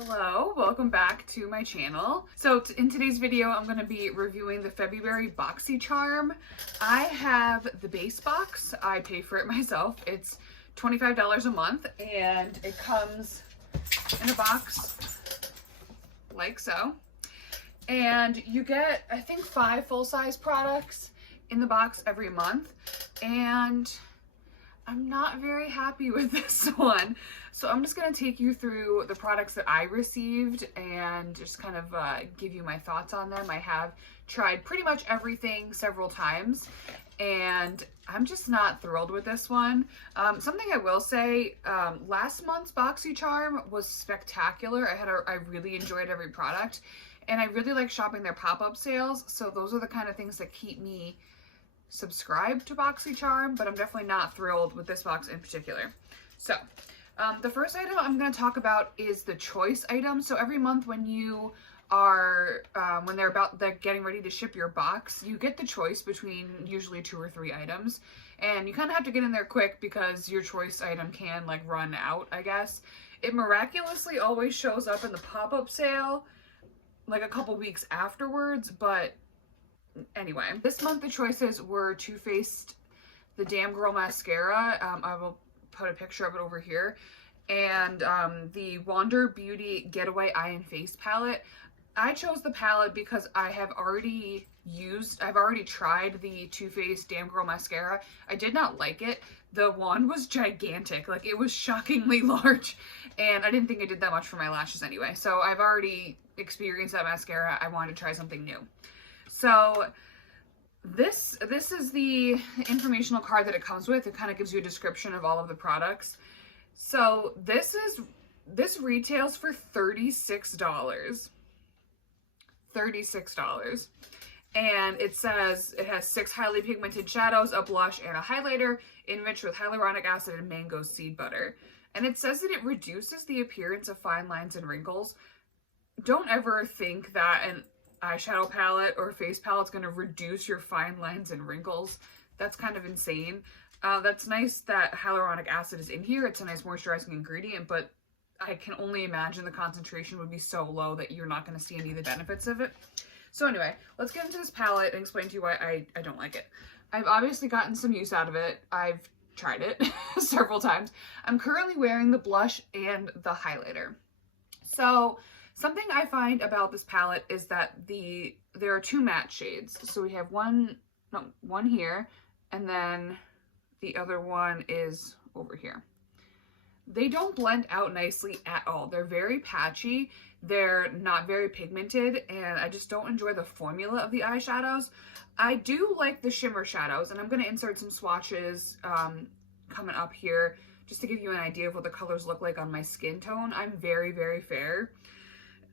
Hello, welcome back to my channel. So in today's video, I'm going to be reviewing the February Boxycharm. I have the base box. I pay for it myself. It's $25 a month and it comes in a box like so. And you get, I think, 5 full-size products in the box every month. And I'm not very happy with this one. So I'm just going to take you through the products that I received and just kind of give you my thoughts on them. I have tried pretty much everything several times and I'm just not thrilled with this one. Something I will say, last month's Boxycharm was spectacular. I really enjoyed every product and I really like shopping their pop-up sales. So those are the kind of things that keep me subscribed to Boxycharm, but I'm definitely not thrilled with this box in particular. So the first item I'm going to talk about is the choice item. So every month when you are, when they're getting ready to ship your box, you get the choice between usually 2 or 3 items. And you kind of have to get in there quick because your choice item can like run out, I guess. It miraculously always shows up in the pop-up sale like a couple weeks afterwards, but anyway, this month the choices were Too Faced the Damn Girl Mascara. I will put a picture of it over here. And the Wander Beauty Getaway Eye and Face Palette. I chose the palette because I've already tried the Too Faced Damn Girl Mascara. I did not like it. The wand was gigantic. Like, it was shockingly large. And I didn't think it did that much for my lashes anyway. So I've already experienced that mascara. I wanted to try something new. So this is the informational card that it comes with. It kind of gives you a description of all of the products. So this retails for $36. $36. And it says it has 6 highly pigmented shadows, a blush, and a highlighter enriched with hyaluronic acid and mango seed butter. And it says that it reduces the appearance of fine lines and wrinkles. Don't ever think that an eyeshadow palette or face palette is going to reduce your fine lines and wrinkles. That's kind of insane. That's nice that hyaluronic acid is in here. It's a nice moisturizing ingredient, but I can only imagine the concentration would be so low that you're not going to see any of the benefits of it. So anyway, let's get into this palette and explain to you why I don't like it. I've obviously gotten some use out of it. I've tried it several times. I'm currently wearing the blush and the highlighter. So something I find about this palette is that there are 2 matte shades. So we have one here, and then the other one is over here. They don't blend out nicely at all. They're very patchy. They're not very pigmented, and I just don't enjoy the formula of the eyeshadows. I do like the shimmer shadows, and I'm going to insert some swatches coming up here just to give you an idea of what the colors look like on my skin tone. I'm very, very fair.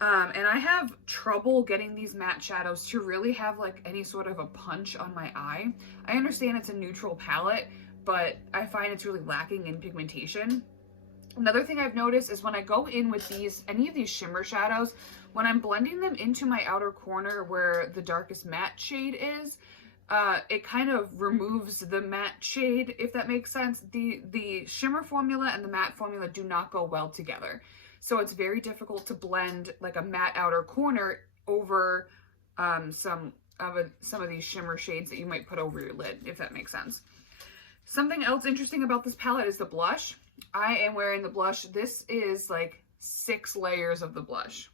And I have trouble getting these matte shadows to really have like any sort of a punch on my eye. I understand it's a neutral palette, but I find it's really lacking in pigmentation. Another thing I've noticed is when I go in with any of these shimmer shadows, when I'm blending them into my outer corner where the darkest matte shade is, it kind of removes the matte shade, if that makes sense. The shimmer formula and the matte formula do not go well together. So it's very difficult to blend like a matte outer corner over some of these shimmer shades that you might put over your lid, if that makes sense. Something else interesting about this palette is the blush. I am wearing the blush. This is like 6 layers of the blush.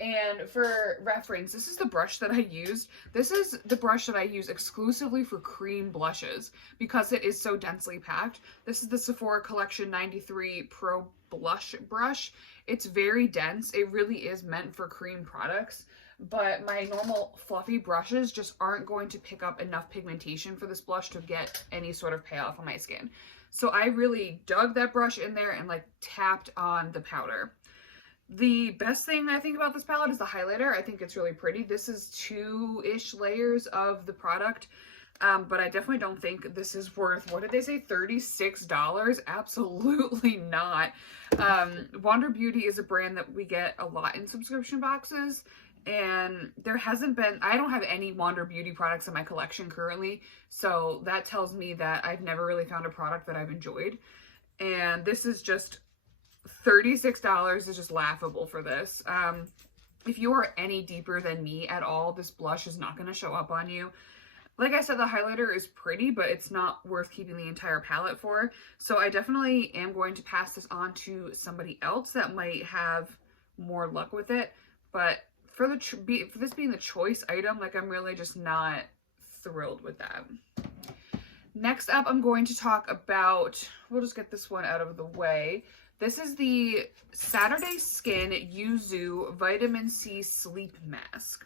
And for reference, this is the brush that I used. This is the brush that I use exclusively for cream blushes because it is so densely packed. This is the Sephora Collection 93 Pro Blush Brush. It's very dense. It really is meant for cream products, but my normal fluffy brushes just aren't going to pick up enough pigmentation for this blush to get any sort of payoff on my skin. So I really dug that brush in there and like tapped on the powder. The best thing I think about this palette is the highlighter. I think it's really pretty. This is 2-ish layers of the product, but I definitely don't think this is worth, what did they say, $36? Absolutely not. Wander Beauty is a brand that we get a lot in subscription boxes, and there hasn't been, I don't have any Wander Beauty products in my collection currently, so that tells me that I've never really found a product that I've enjoyed. And this is just $36 is just laughable for this. If you are any deeper than me at all, this blush is not going to show up on you. Like I said, the highlighter is pretty, but it's not worth keeping the entire palette for. So I definitely am going to pass this on to somebody else that might have more luck with it. But for this being the choice item, like, I'm really just not thrilled with that. Next up, I'm going to talk about, we'll just get this one out of the way. This is the Saturday Skin Yuzu Vitamin C Sleep Mask.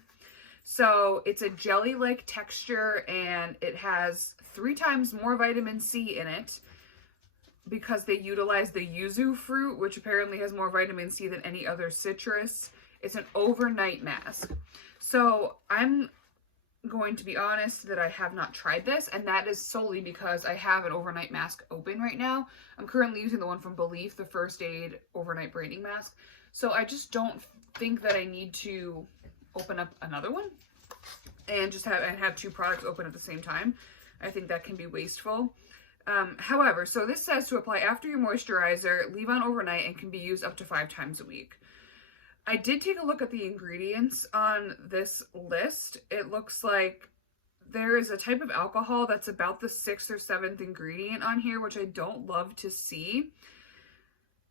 So it's a jelly-like texture, and it has 3 times more vitamin C in it because they utilize the yuzu fruit, which apparently has more vitamin C than any other citrus. It's an overnight mask. So I'm going to be honest that I have not tried this, and that is solely because I have an overnight mask open right now. I'm currently using the one from Belief, the First Aid Overnight Brightening Mask. So I just don't think that I need to open up another one and just have 2 products open at the same time. I think that can be wasteful. However, so this says to apply after your moisturizer, leave on overnight, and can be used up to 5 times a week. I did take a look at the ingredients on this list. It looks like there is a type of alcohol that's about the 6th or 7th ingredient on here, which I don't love to see.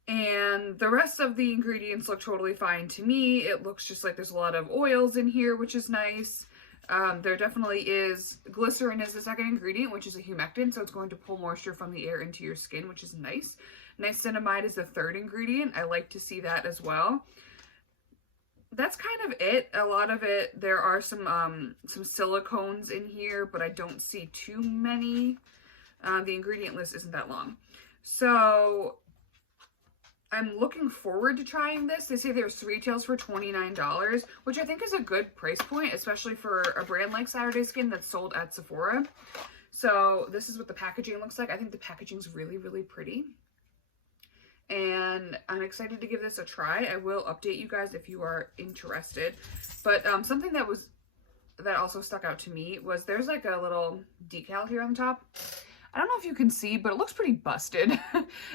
And the rest of the ingredients look totally fine to me. It looks just like there's a lot of oils in here, which is nice. There definitely is, glycerin is the second ingredient, which is a humectant, so it's going to pull moisture from the air into your skin, which is nice. Niacinamide is the third ingredient. I like to see that as well. That's kind of it. A lot of it, there are some silicones in here, but I don't see too many. The ingredient list isn't that long. So I'm looking forward to trying this. They say there's retails for $29, which I think is a good price point, especially for a brand like Saturday Skin that's sold at Sephora. So this is what the packaging looks like. I think the packaging's really, really pretty. And I'm excited to give this a try. I will update you guys if you are interested. But something that also stuck out to me was there's like a little decal here on the top. I don't know if you can see, but it looks pretty busted.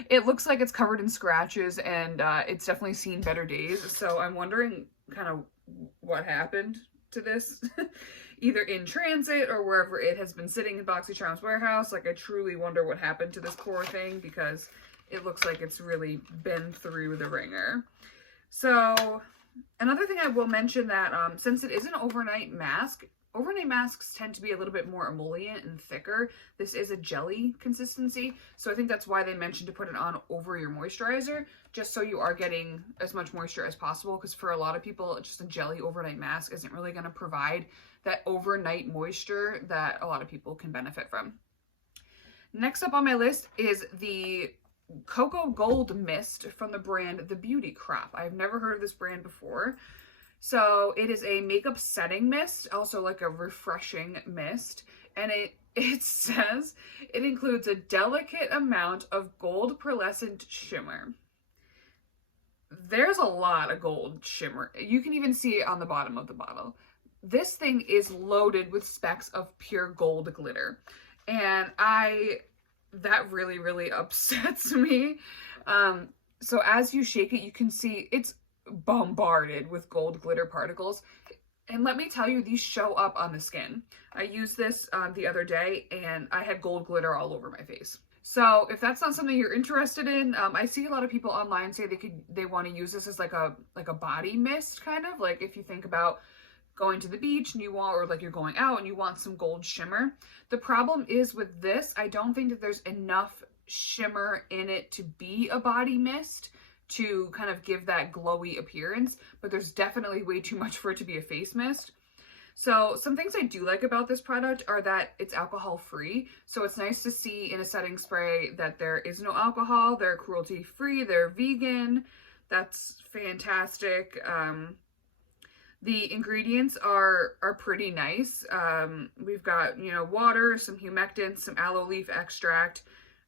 It looks like it's covered in scratches, and it's definitely seen better days. So I'm wondering kind of what happened to this, either in transit or wherever it has been sitting in Boxycharm's warehouse. Like, I truly wonder what happened to this poor thing, because it looks like it's really been through the ringer. So another thing I will mention that since it is an overnight mask, overnight masks tend to be a little bit more emollient and thicker. This is a jelly consistency, so I think that's why they mentioned to put it on over your moisturizer, just so you are getting as much moisture as possible, because for a lot of people, just a jelly overnight mask isn't really going to provide that overnight moisture that a lot of people can benefit from. Next up on my list is the Cocoa Gold Mist from the brand The Beauty Crop. I've never heard of this brand before. So it is a makeup setting mist, also like a refreshing mist, and it says it includes a delicate amount of gold pearlescent shimmer. There's a lot of gold shimmer. You can even see it on the bottom of the bottle. This thing is loaded with specks of pure gold glitter, and that really, really upsets me. So as you shake it, you can see it's bombarded with gold glitter particles, and let me tell you, these show up on the skin. I used this the other day, and I had gold glitter all over my face. So if that's not something you're interested in, I see a lot of people online say they want to use this as like a body mist, kind of like if you think about going to the beach and or like you're going out and you want some gold shimmer. The problem is with this, I don't think that there's enough shimmer in it to be a body mist, to kind of give that glowy appearance, but there's definitely way too much for it to be a face mist. So some things I do like about this product are that it's alcohol free. So it's nice to see in a setting spray that there is no alcohol, they're cruelty free, they're vegan. That's fantastic. The ingredients are pretty nice. We've got, water, some humectants, some aloe leaf extract,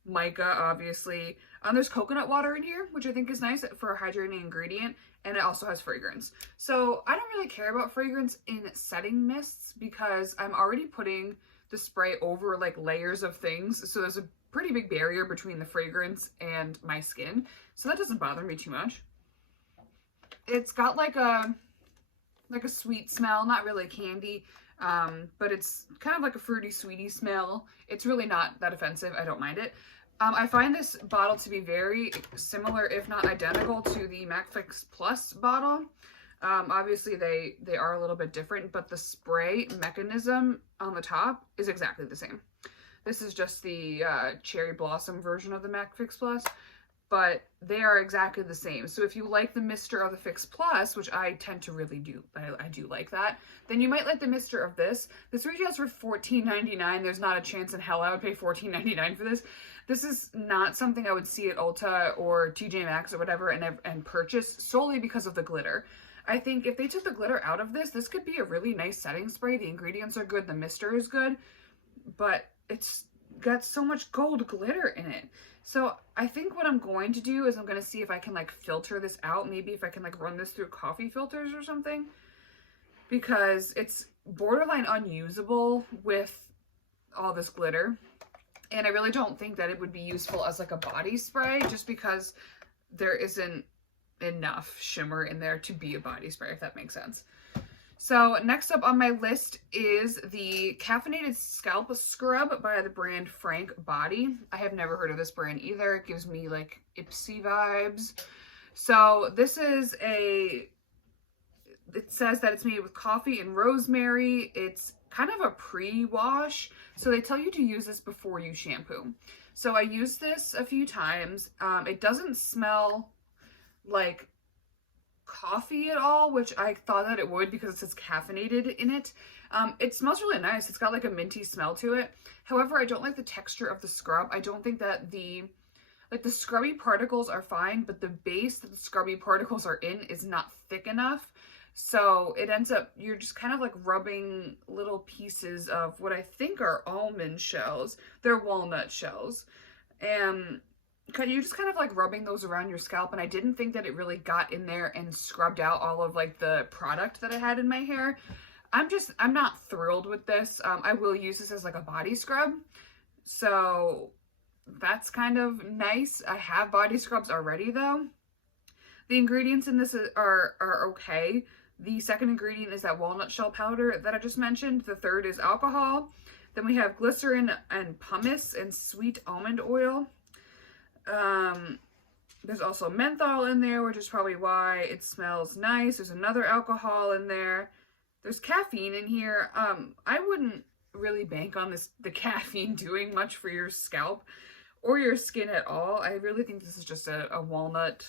mica, obviously. There's coconut water in here, which I think is nice for a hydrating ingredient, and it also has fragrance. So I don't really care about fragrance in setting mists because I'm already putting the spray over like layers of things. So there's a pretty big barrier between the fragrance and my skin, so that doesn't bother me too much. It's got like a sweet smell, not really candy, but it's kind of like a fruity, sweety smell. It's really not that offensive. I don't mind it. I find this bottle to be very similar, if not identical, to the MAC Fix Plus bottle. Obviously, they are a little bit different, but the spray mechanism on the top is exactly the same. This is just the cherry blossom version of the MAC Fix Plus, but they are exactly the same. So if you like the mister of the Fix Plus, which I tend to really do, I do like that, then you might like the mister of this. This retails for $14.99. There's not a chance in hell I would pay $14.99 for this. This is not something I would see at Ulta or TJ Maxx or whatever and purchase solely because of the glitter. I think if they took the glitter out of this, this could be a really nice setting spray. The ingredients are good, the mister is good, but it's got so much gold glitter in it. So I think what I'm going to do is I'm going to see if I can like filter this out. Maybe if I can like run this through coffee filters or something, because it's borderline unusable with all this glitter. And I really don't think that it would be useful as like a body spray, just because there isn't enough shimmer in there to be a body spray, if that makes sense. So next up on my list is the caffeinated scalp scrub by the brand Frank Body. I have never heard of this brand either. It gives me like Ipsy vibes. So this is it says that it's made with coffee and rosemary. It's kind of a pre-wash, so they tell you to use this before you shampoo. So I used this a few times. It doesn't smell like coffee at all, which I thought that it would because it says caffeinated in it. It smells really nice. It's got like a minty smell to it. However, I don't like the texture of the scrub. I don't think that the scrubby particles are fine, but the base that the scrubby particles are in is not thick enough. So it ends up, you're just kind of like rubbing little pieces of what I think are almond shells. They're walnut shells. And you're just kind of like rubbing those around your scalp, and I didn't think that it really got in there and scrubbed out all of like the product that I had in my hair. I'm not thrilled with this. I will use this as like a body scrub, so that's kind of nice. I have body scrubs already though. The ingredients in this are okay. The second ingredient is that walnut shell powder that I just mentioned. The third is alcohol. Then we have glycerin and pumice and sweet almond oil. There's also menthol in there, which is probably why it smells nice. There's another alcohol in there. There's caffeine in here. I wouldn't really bank on the caffeine doing much for your scalp or your skin at all. I really think this is just a walnut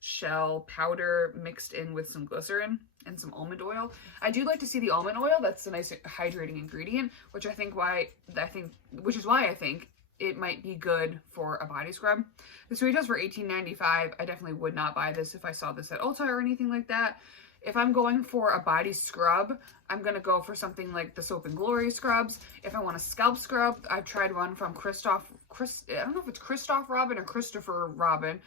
shell powder mixed in with some glycerin and some almond oil. I do like to see the almond oil. That's a nice hydrating ingredient, which is why I think it might be good for a body scrub. This retails for $18.95. I definitely would not buy this if I saw this at Ulta or anything like that. If I'm going for a body scrub, I'm going to go for something like the Soap and Glory scrubs. If I want a scalp scrub, I've tried one from I don't know if it's Christoph Robin or Christopher Robin,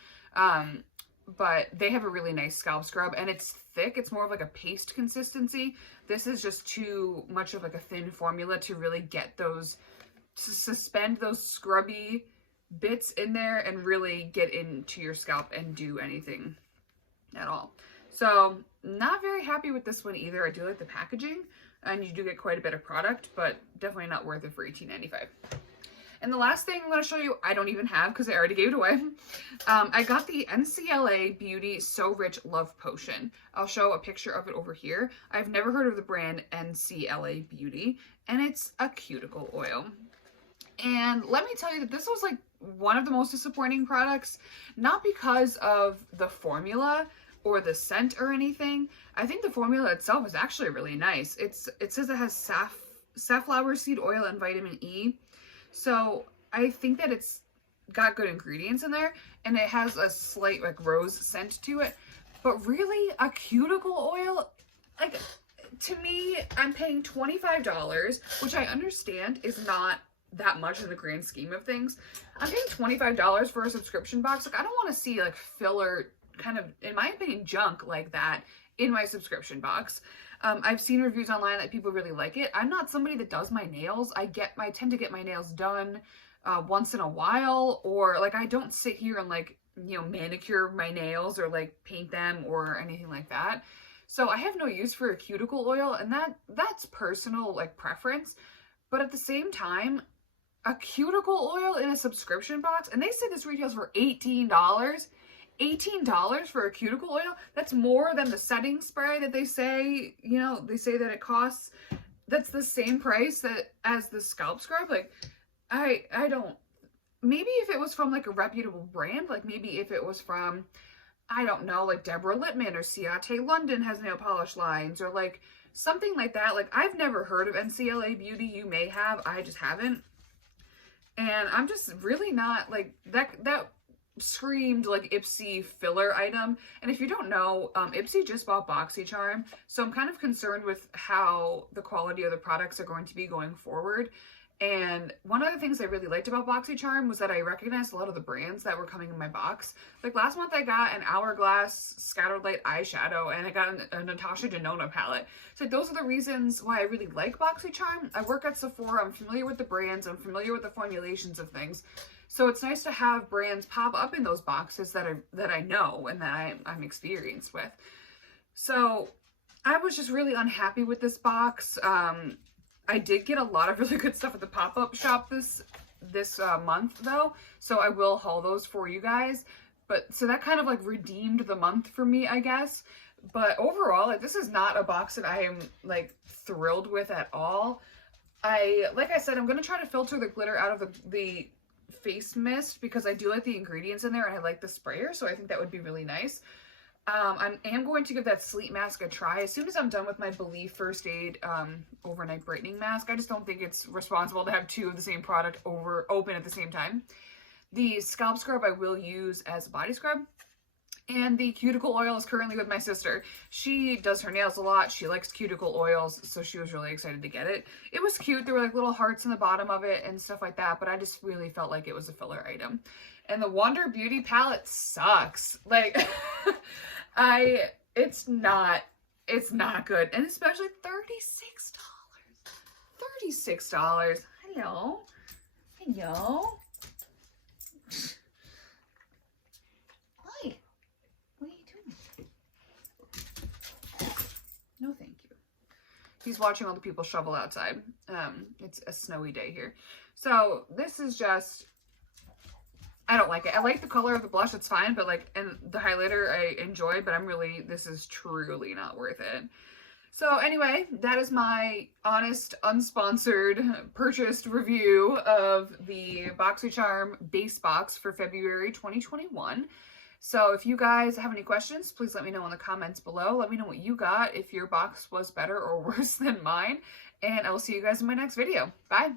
but they have a really nice scalp scrub, and it's thick. It's more of like a paste consistency. This is just too much of like a thin formula to really get those, to suspend those scrubby bits in there and really get into your scalp and do anything at all. So not very happy with this one either. I do like the packaging, and you do get quite a bit of product, but definitely not worth it for $18.95. And the last thing I'm going to show you, I don't even have because I already gave it away. I got the NCLA Beauty So Rich Love Potion. I'll show a picture of it over here. I've never heard of the brand NCLA Beauty, and it's a cuticle oil. And let me tell you that this was like one of the most disappointing products, not because of the formula or the scent or anything. I think the formula itself is actually really nice. It says it has safflower seed oil and vitamin E. So I think that it's got good ingredients in there, and it has a slight like rose scent to it. But really, a cuticle oil, like, to me, I'm paying $25, which I understand is not that much in the grand scheme of things. I'm paying $25 for a subscription box. Like, I don't want to see like filler kind of, in my opinion, junk like that in my subscription box. I've seen reviews online that people really like it. I'm not somebody that does my nails. I tend to get my nails done once in a while, or like I don't sit here and like, you know, manicure my nails or like paint them or anything like that. So I have no use for a cuticle oil, and that's personal like preference. But at the same time, a cuticle oil in a subscription box, and they say this retails for $18. $18 for a cuticle oil? That's more than the setting spray that they say, you know, they say that it costs. That's the same price that as the scalp scrub. Like, I don't, maybe if it was from like a reputable brand, like maybe if it was from, I don't know, like Deborah Littman or Ciate London has nail polish lines, or like something like that. Like, I've never heard of NCLA Beauty. You may have, I just haven't. And I'm just really not like that screamed like Ipsy filler item. And if you don't know, Ipsy just bought Boxycharm, so I'm kind of concerned with how the quality of the products are going to be going forward. And one of the things I really liked about Boxycharm was that I recognized a lot of the brands that were coming in my box. Like last month I got an Hourglass Scattered Light eyeshadow, and I got a Natasha Denona palette. So those are the reasons why I really like Boxycharm. I work at Sephora, I'm familiar with the brands, I'm familiar with the formulations of things. So it's nice to have brands pop up in those boxes that I know and that I'm experienced with. So I was just really unhappy with this box. I did get a lot of really good stuff at the pop-up shop this month though, so I will haul those for you guys. But so that kind of like redeemed the month for me, I guess. But overall, like, this is not a box that I am like thrilled with at all. Like I said, I'm gonna try to filter the glitter out of the face mist because I do like the ingredients in there and I like the sprayer, so I think that would be really nice. I am going to give that sleep mask a try as soon as I'm done with my Believe First Aid overnight brightening mask. I just don't think it's responsible to have two of the same product open at the same time. The scalp scrub I will use as a body scrub. And the cuticle oil is currently with my sister. She does her nails a lot. She likes cuticle oils, so she was really excited to get it. It was cute. There were like little hearts in the bottom of it and stuff like that, but I just really felt like it was a filler item. And the Wander Beauty palette sucks. Like, it's not good. And especially $36. $36. Hello. Hello. Hi. What are you doing? No, thank you. He's watching all the people shovel outside. It's a snowy day here. So this is just, I don't like it. I like the color of the blush, it's fine, but like, and the highlighter I enjoy, but this is truly not worth it. So anyway, that is my honest, unsponsored, purchased review of the Boxycharm base box for February 2021. So if you guys have any questions, please let me know in the comments below. Let me know what you got, if your box was better or worse than mine, and I will see you guys in my next video. Bye!